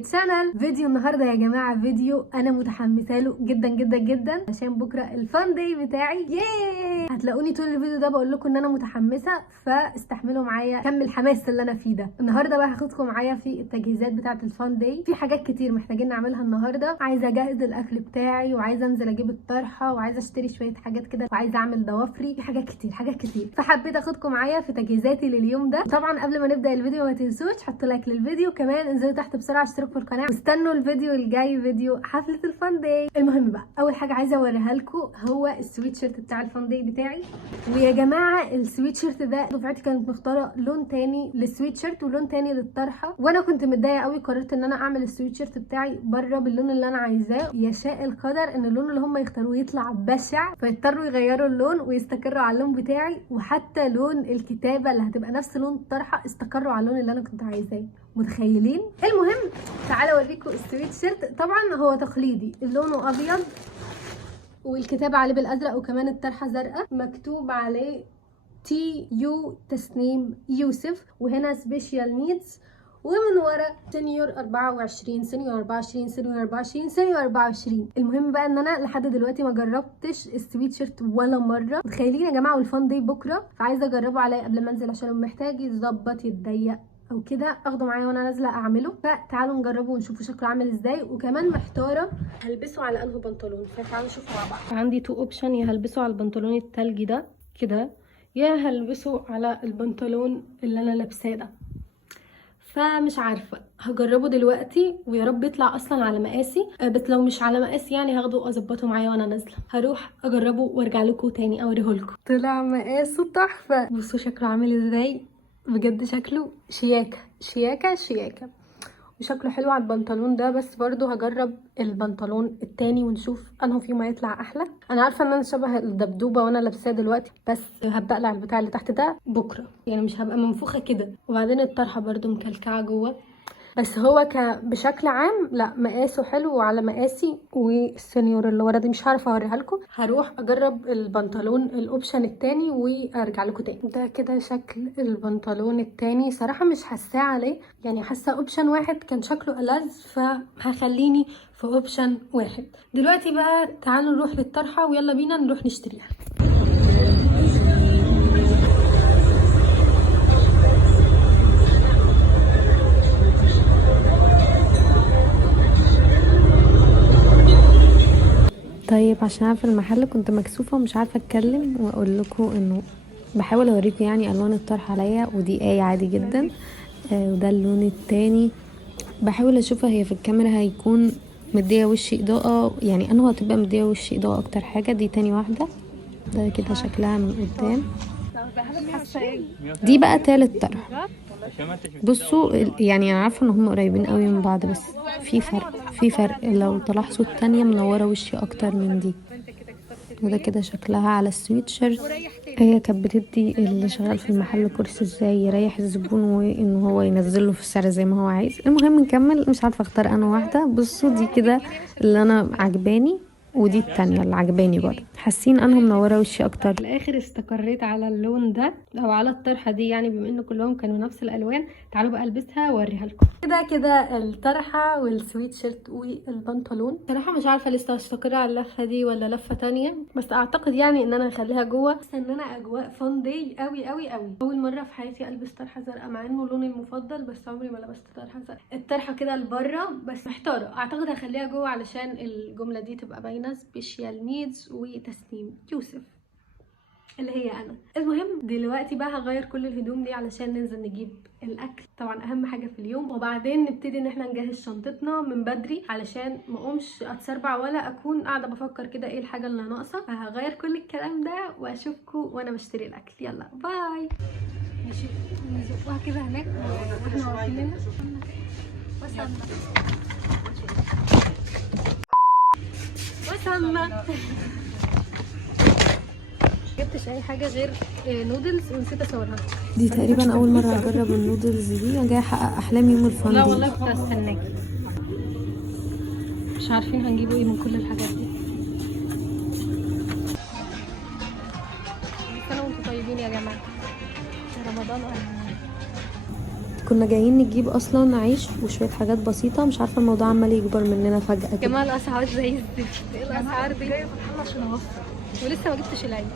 ماي تشانل. فيديو النهارده يا جماعه فيديو انا متحمسه له جدا جدا جدا عشان بكره الفان داي بتاعي. ياي هتلاقوني طول الفيديو ده بقول لكم ان انا متحمسه، فاستحملوا معايا كم الحماس اللي انا فيه ده. النهارده بقى هاخدكم معايا في التجهيزات بتاعه الفان داي. في حاجات كتير محتاجين نعملها النهارده. عايزه اجهز الاكل بتاعي، وعايزه انزل اجيب الطرحه، وعايزه اشتري شويه حاجات كده، وعايزه اعمل ضوافري. في حاجات كتير فحبيت اخدكم معايا في تجهيزاتي لليوم ده. طبعا قبل ما نبدا الفيديو ما تنسوش حطوا لايك للفيديو، كمان انزلوا تحت بسرعه اشتركوا في القناه، واستنوا الفيديو الجاي فيديو حفله الفان داي. المهم بقى اول حاجه عايزه اوريها لكم هو السويت شيرت بتاع الفان داي بتاعي. ويا جماعه السويت شيرت ده دفعتي كانت مختاره لون تاني للسويت شيرت ولون تاني للطرحه، وانا كنت متضايقه قوي. قررت ان انا اعمل السويت شيرت بتاعي بره باللون اللي انا عايزاه. يشاء القدر ان اللون اللي هم يختاروه يطلع بشع، فيضطروا يغيروا اللون ويستقروا على اللون بتاعي. وحتى لون الكتابه اللي هتبقى نفس لون الطرحه استقروا على اللون اللي انا كنت عايزاه. متخيلين؟ المهم تعالوا اوريكم السويت شيرت. طبعا هو تقليدي، لونه ابيض والكتابه عليه بالازرق، وكمان الطرحه زرقاء مكتوب عليه تي يو تسنيم يوسف، وهنا سبيشال نيدز، ومن ورا سينيور 24 سينيور 24 سينيور 24 سينيور 24. المهم بقى ان انا لحد دلوقتي ما جربتش السويت شيرت ولا مره. متخيلين يا جماعه؟ والفان داي بكره، فعايزه اجربه عليا قبل ما انزل عشان محتاج يتظبط يتضيق او كده، اخده معايا وانا نازله اعمله. فتعالوا نجربه ونشوفوا شكله عامل ازاي. وكمان محتاره هلبسه على انه بنطلون، فتعالوا نشوفه مع بعض. عندي تو اوبشن، يا هلبسه على البنطلون التلجي ده كده، يا هلبسه على البنطلون اللي انا لابساه ده. فمش عارفه، هجربه دلوقتي ويا رب يطلع اصلا على مقاسي. بس لو مش على مقاسي يعني هاخده واظبطه معايا وانا نازله. هروح اجربه وارجع لكم تاني اوريهولكم. طلع مقاسه تحفه، بصوا شكله عامل ازاي. بجد شكله شياكه شياكه شياكه، وشكله حلو على البنطلون ده. بس برضو هجرب البنطلون التاني ونشوف انه فيهم هيطلع احلى. انا عارفه ان انا شبه الدبدوبه وانا لابساه دلوقتي، بس هبقلع البتاع اللي تحت ده بكره، يعني مش هبقى منفوخه كده. وبعدين الطرحه برضو مكلكعه جوه. بس هو بشكل عام لا، مقاسه حلو وعلى مقاسي. والسنيور اللي ورا دي مش هعرف اوريها لكم. هروح اجرب البنطلون الاوبشن التاني وارجع لكم تاني. ده كده شكل البنطلون التاني. صراحه مش حاساه عليه، يعني حاسه اوبشن واحد كان شكله ألذ، فهخليني في اوبشن واحد. دلوقتي بقى تعالوا نروح للطرحه ويلا بينا نروح نشتريها. طيب عشان عارفه المحل كنت مكسوفه ومش عارفه اتكلم واقول لكم انه بحاول اوريكم يعني الوان الطرح عليا، ودي ايه عادي جدا. وده اللون التاني. بحاول اشوفها هي في الكاميرا هيكون مديه وش اضاءه، يعني انا هتبقى مديه وش اضاءه اكتر حاجه. دي تاني واحده، ده كده شكلها من قدام. دي بقى تالت طرح. بصوا يعني انا عارفه ان هم قريبين قوي من بعض، بس في فرق لو تلاحظوا. التانية منوره وشي اكتر من دي. وده كده شكلها على السويت شيرت. هي كانت بتدي اللي شغال في المحل كورس ازاي يريح الزبون، وان هو ينزله في السعر زي ما هو عايز. المهم نكمل. مش عارفه اختار انا واحده. بصوا دي كده اللي انا عجباني، ودي التانية اللي عجباني برضه. حاسين انها منوره وشي اكتر. في الاخر استقريت على اللون ده او على الطرحه دي، يعني بما ان كلهم كانوا نفس الالوان. تعالوا بقى البسها واوريها لكم. كده الطرحه والسويت شيرت والبنطلون. صراحه مش عارفه لسه استقر على اللفه دي ولا لفه تانية، بس اعتقد يعني ان انا هخليها جوه. بس ان انا اجواء فان داي قوي قوي قوي. اول مره في حياتي البس طرحه زرقاء، مع انه لوني المفضل، بس عمري ما لبست طرحه زرقاء. الطرحه كده لبره، بس محتاره. اعتقد هخليها جوه علشان الجمله دي تبقى باينه. سبيشال نيدز وتسنيم يوسف اللي هي انا. المهم دلوقتي بقى هغير كل الهدوم دي علشان ننزل نجيب الاكل، طبعا اهم حاجه في اليوم. وبعدين نبتدي ان احنا نجهز شنطتنا من بدري علشان ما اقومش اتسربع ولا اكون قاعده بفكر كده ايه الحاجه اللي ناقصه. فهغير كل الكلام ده واشوفكم وانا بشتري الاكل. يلا باي. ماشي نزقوها كده هناك واحنا واقفين. وصلنا. جبتش اي حاجه غير نودلز ونسيت اصورها. دي تقريبا اول مره اجرب النودلز دي. انا جايه احقق احلامي يوم الفان. لا والله كنت هستناك. مش عارفين هنجيبوا ايه من كل الحاجات دي. كل سنه وانتم طيبين يا جماعه. رمضان كنا جايين نجيب اصلا عيش وشويه حاجات بسيطه، مش عارفه الموضوع عمال يكبر مننا فجاه كده. جماعه الاسعار زي الزفت. ايه الاسعار دي؟ جايه فرحانه عشان اوفر ولسه ما جبتش العيش.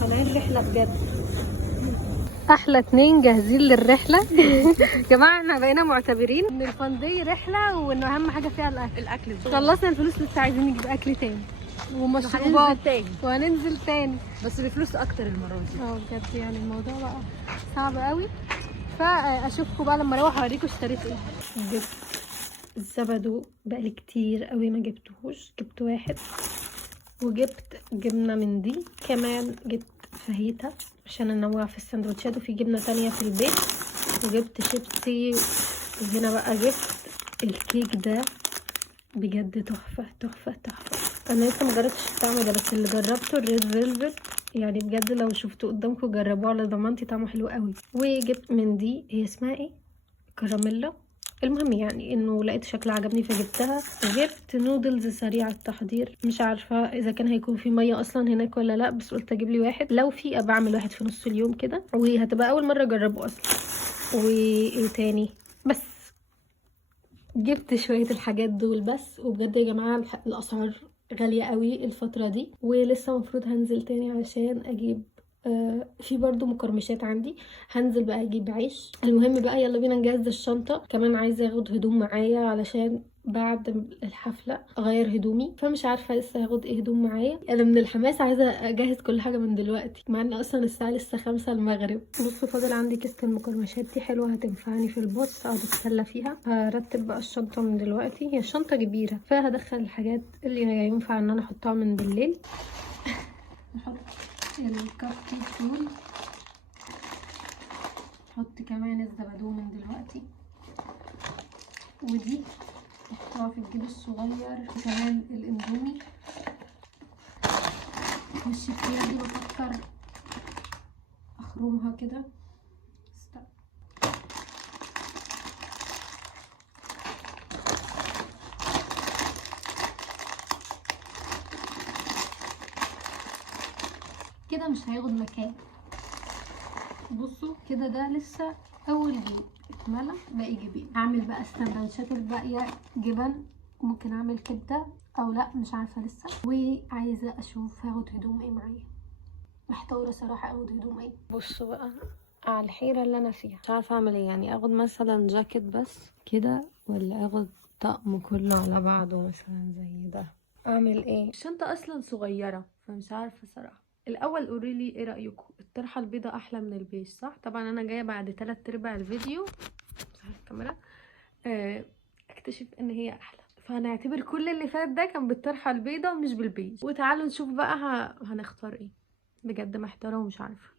طالعين رحله بجد. احلى 2 جاهزين للرحله. جماعه احنا بقينا معتبرين ان الفان داي رحله، وانه اهم حاجه فيها الاكل. خلصنا الفلوس، لسه عايزين نجيب اكل تاني ومشروبات وهننزل تاني، بس بفلوس اكتر المره دي. بجد يعني الموضوع بقى صعب قوي. فاشوفكم بقى لما اروح اوريكم اشتريت ايه. جبت الزبدو بقالي كتير قوي ما جبتهوش، جبت 1. وجبت جبنه من دي كمان، جبت فاهيتا عشان ننوع في السندوتشات، وفي جبنه تانية في البيت. وجبت شيبسي. وهنا بقى جبت الكيك ده، بجد تحفه تحفه تحفه. انا لسه مجربتش الطعم ده، بس اللي جربته الريد فيلفت، يعني بجد لو شفتوه قدامكم جربوه على ضمانتي، طعمه حلو قوي. وجبت من دي، هي اسمها ايه، كراميلا. المهم يعني انه لقيت شكلها عجبني فجبتها. جبت نودلز سريع التحضير، مش عارفه اذا كان هيكون في ميه اصلا هناك ولا لا، بس قلت اجيب لي 1. لو في ابقى اعمل 1 في نص اليوم كده، وهتبقى اول مره اجربه اصلا. وايه تاني، بس جبت شويه الحاجات دول بس. وبجد يا جماعه الاسعار غاليه قوي الفتره دي، ولسه المفروض هنزل تاني عشان اجيب في برضو مقرمشات عندي. هنزل بقى اجيب عيش. المهم بقى يلا بينا نجهز الشنطه. كمان عايزه اخد هدوم معايا علشان بعد الحفله اغير هدومي، فمش عارفه لسه هاخد ايه هدوم معايا. انا من الحماس عايزه اجهز كل حاجه من دلوقتي، مع ان اصلا الساعه لسه 5 المغرب. بصوا فاضل عندي كيسه المقرمشات دي، حلوه هتنفعني في البوكس اقعد اتسلى فيها. هرتب بقى الشنطه من دلوقتي، هي الشنطه كبيره فهدخل الحاجات اللي ينفع ان انا احطها من بالليل. نحط الكب كيك دول، نحط كمان الزبادو من دلوقتي، ودي نحطها في الجيب الصغير، وكمان الاندومي. والشفيرة دي بفكر اخرمها كده. كده مش هياخد مكان. بصوا كده ده لسه اول جيب اتملى، باقي جيبين. اعمل بقى السندوتشات الباقيه جبن، ممكن اعمل كبده او لا، مش عارفه لسه. وعايزه اشوف هاخد هدوم ايه معايا، محتاره صراحه اخد هدوم ايه. بصوا بقى على الحيره اللي انا فيها، مش عارفه اعمل ايه. يعني اخد مثلا جاكيت بس كده، ولا اخد طقم كله على بعضه مثلا زي ده؟ اعمل ايه؟ الشنطه اصلا صغيره فمش عارفه صراحه. الاول قولوا لي ايه رايكم، الطرحه البيضاء احلى من البيج صح؟ طبعا انا جايه بعد 3/4 الفيديو، صح الكاميرا، اكتشف ان هي احلى. فهنعتبر كل اللي فات ده كان بالطرحه البيضاء مش بالبيج. وتعالوا نشوف بقى هنختار ايه. بجد محتاره ومش عارفه.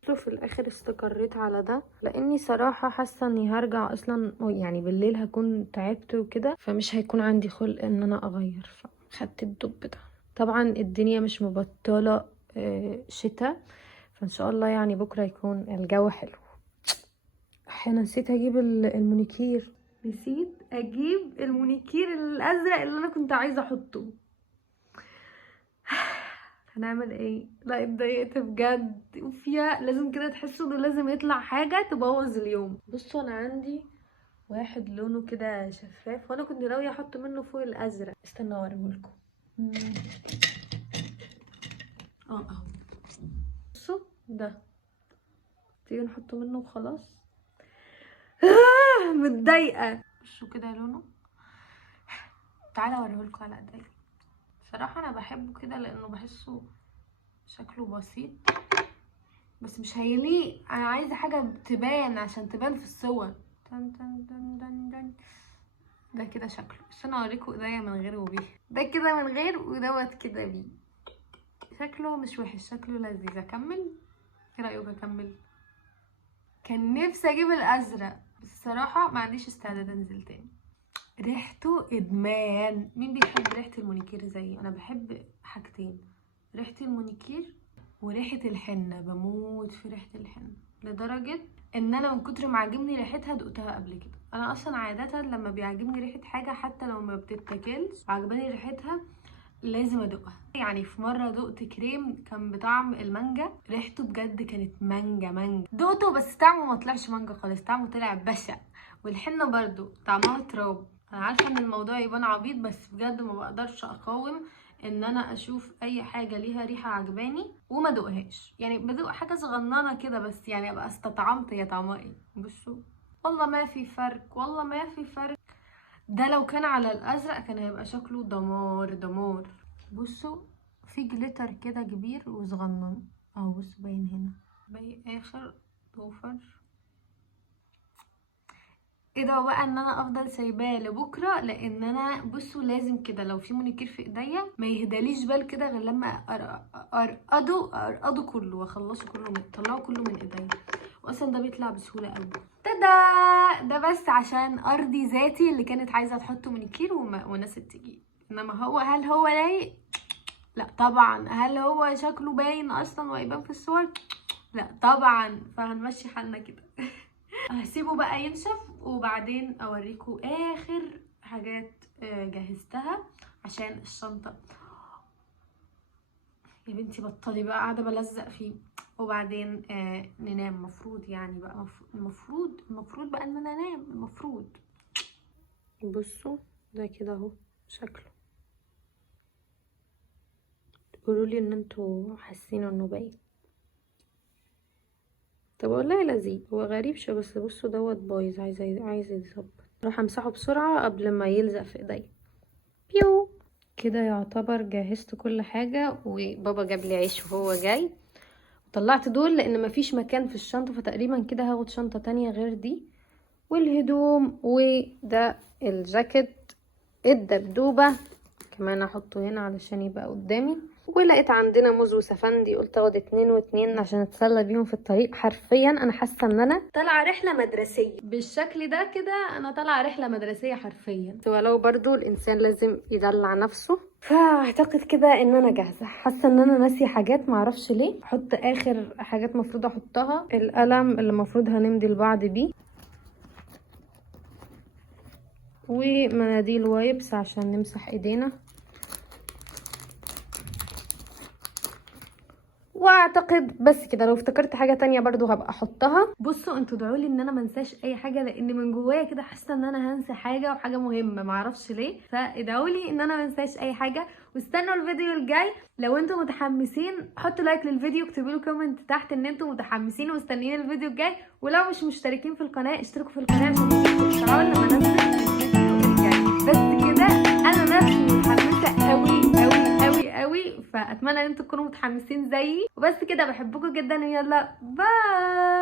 في الاخر استقريت على ده، لاني صراحه حاسه اني هرجع اصلا، يعني بالليل هكون تعبت وكده، فمش هيكون عندي خلق ان انا اغير، فخدت الدب ده. طبعا الدنيا مش مبطله شتاء، فان شاء الله يعني بكره يكون الجو حلو. انا نسيت اجيب المونيكير، نسيت اجيب المونيكير الازرق اللي انا كنت عايزه احطه. هنعمل ايه؟ لا اتضايقت بجد. وفيها لازم كده تحسوا انه لازم يطلع حاجه تبوظ اليوم. بصوا انا عندي واحد لونه كده شفاف، وانا كنت ناويه احط منه فوق الازرق. استنى اوريهولكم. اهو بصوا ده، تيجي نحط منه وخلاص. متضايقه. بصوا كده لونه. تعالى اوريهولكم على ايدي. صراحه انا بحبه كده لانه بحسه شكله بسيط، بس مش هيليق. انا عايزه حاجه تبان عشان تبان في الصور. تن تن تن تن تن. ده كده شكله، بس انا اوريكم ايديا من غير وبيه. ده كده من غير، ودوت كده بيه. شكله مش وحش، شكله لذيذ. اكمل؟ ايه رايك اكمل؟ كان نفسي اجيب الازرق، بس الصراحه ما عنديش استعداد انزل تاني. ريحته ادمان. مين بيحب ريحه المونيكير زيي؟ انا بحب حاجتين، ريحه المونيكير وريحه الحنه. بموت في ريحه الحنه لدرجه ان انا من كتر ما عاجبني ريحتها دقتها قبل كده. انا اصلا عاده لما بيعجبني ريحه حاجه حتى لو ما بتتاكلش عجباني ريحتها، لازم ادوقها. يعني في مره دقت كريم كان بطعم المانجا، ريحته بجد كانت مانجا دقته بس طعمه ما طلعش مانجا خالص، طعمه طلع بشع. والحنه برضو طعمها تراب. انا عارفه ان الموضوع يبان عبيط بس بجد ما بقدرش اقاوم ان انا اشوف اي حاجه ليها ريحه عجباني وما ادوقهاش. يعني بدوق حاجه صغننه كده بس يعني ابقى استطعمت هي طعمها ايه. بصوا والله ما في فرق، والله ما في فرق. ده لو كان على الازرق كان هيبقى شكله دمار. بصوا في جليتر كده كبير وصغنن اهو، بصوا باين هنا، باين اخر ضوفر. ايه ده بقى ان انا افضل سايباه لبكره، لان انا بصوا لازم كده لو في مونيكير في ايديا ما يهداليش بال كده غير لما ارقده كله واخلصه كله اطلعه كله من ايديا. واصلا ده بيطلع بسهوله قوي. ده بس عشان ارضي ذاتي اللي كانت عايزه تحط مونيكير وناس تجي. انما هل هو لايق؟ لا طبعا. هل هو شكله باين اصلا ويبان في الصور؟ لا طبعا. فهنمشي حالنا كده. هسيبه بقى ينشف وبعدين اوريكم اخر حاجات جهزتها عشان الشنطه. يا بنتي بطلي بقى قاعده بلزق فيه. وبعدين ننام مفروض يعني بقى المفروض بقى ان انا انام المفروض. بصوا ده كده اهو شكله. قولولي ان انتوا حاسين انه باين. طب والله لذيذ، هو غريب شويه بس بصوا دوت بايظ، عايز يتظبط. اروح امسحه بسرعه قبل ما يلزق في ايدي. بيو كده يعتبر جهزت كل حاجه، وبابا جاب لي عيش وهو جاي. طلعت دول لان مفيش مكان في الشنطه، فتقريبا كده هاخد شنطه تانية غير دي. والهدوم وده الجاكيت، الدبدوبه كمان احطه هنا علشان يبقى قدامي. ولقيت عندنا موز وسفندي، قلت اخد 2 و2 عشان اتسلى بيهم في الطريق. حرفيا انا حاسه ان انا طالعه رحله مدرسيه بالشكل ده كده. انا طالعه رحله مدرسيه حرفيا. ولو برضو الانسان لازم يدلع نفسه. فاعتقد كده ان انا جاهزه. حاسه ان انا ناسيه حاجات معرفش ليه. احط اخر حاجات مفروض احطها. القلم اللي مفروض هنمضي لبعض بيه، ومناديل وايبس عشان نمسح ايدينا. واعتقد بس كده. لو افتكرت حاجه تانية برضو هبقى احطها. بصوا انتوا ادعولي ان انا منساش اي حاجه، لان من جوايا كده حاسه ان انا هنسى حاجه وحاجه مهمه معرفش ليه. فادعولي ان انا منساش اي حاجه. واستنوا الفيديو الجاي. لو انتوا متحمسين حطوا لايك للفيديو، اكتبوا له كومنت تحت ان انتوا متحمسين ومستنيين الفيديو الجاي. ولو مش مشتركين في القناه اشتركوا في القناه عشان يجيلكوا اشعار لما انزل الفيديو الجاي. بس كده انا نفسي متحمسه قوي. فاتمنى ان انتوا تكونوا متحمسين زيي. وبس كده بحبكم جدا ويلا باي.